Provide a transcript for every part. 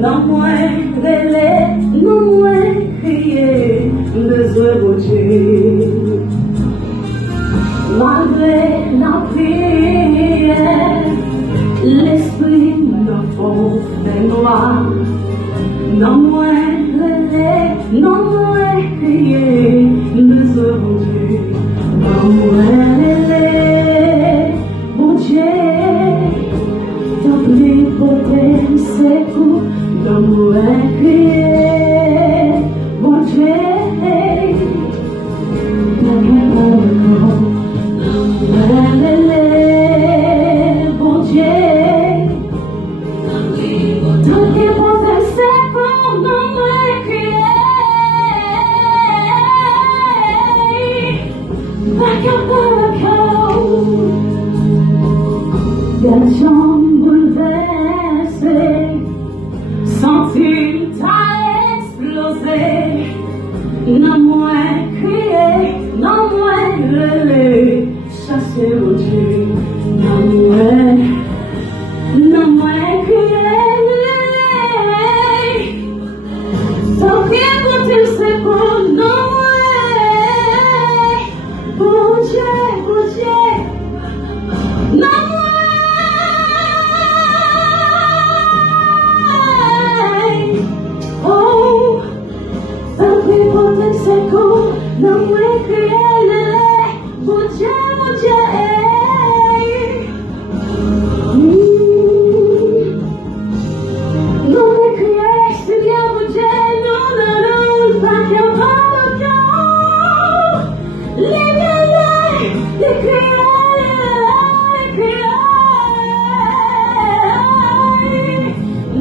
Non moins relais, non moins crier, besoin de Dieu. Malgré la prière, l'esprit me fait noir. Non moins relais, non moins crier, besoin de Dieu. Non moins relais, bon Dieu. T'oublie porter ses coups, dans mon crier, mon Dieu, mon Dieu, t'oublie porter ses coups, dans mon crier, des jambes bouleversées, sentir ta exploser, non moins crier, non moins relais, chasser au Dieu, non moins crier, sortir pour tes secondes, non moins, bon Dieu, non moins. Non moins crier, mon Dieu, non moins crier, c'est bien mon Dieu, non, pas qu'un pas le cœur, les crier,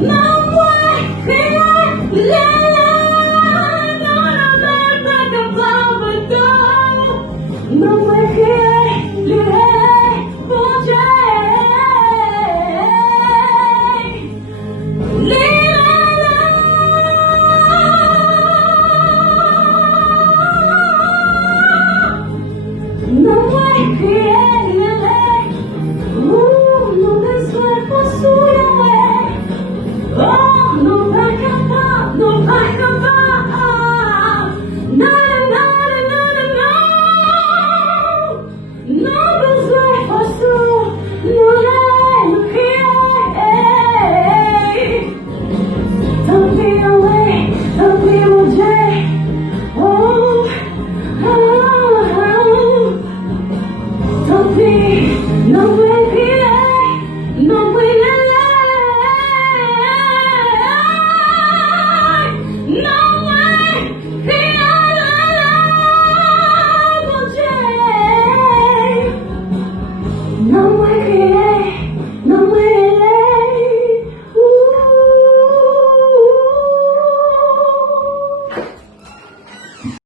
non moins crier,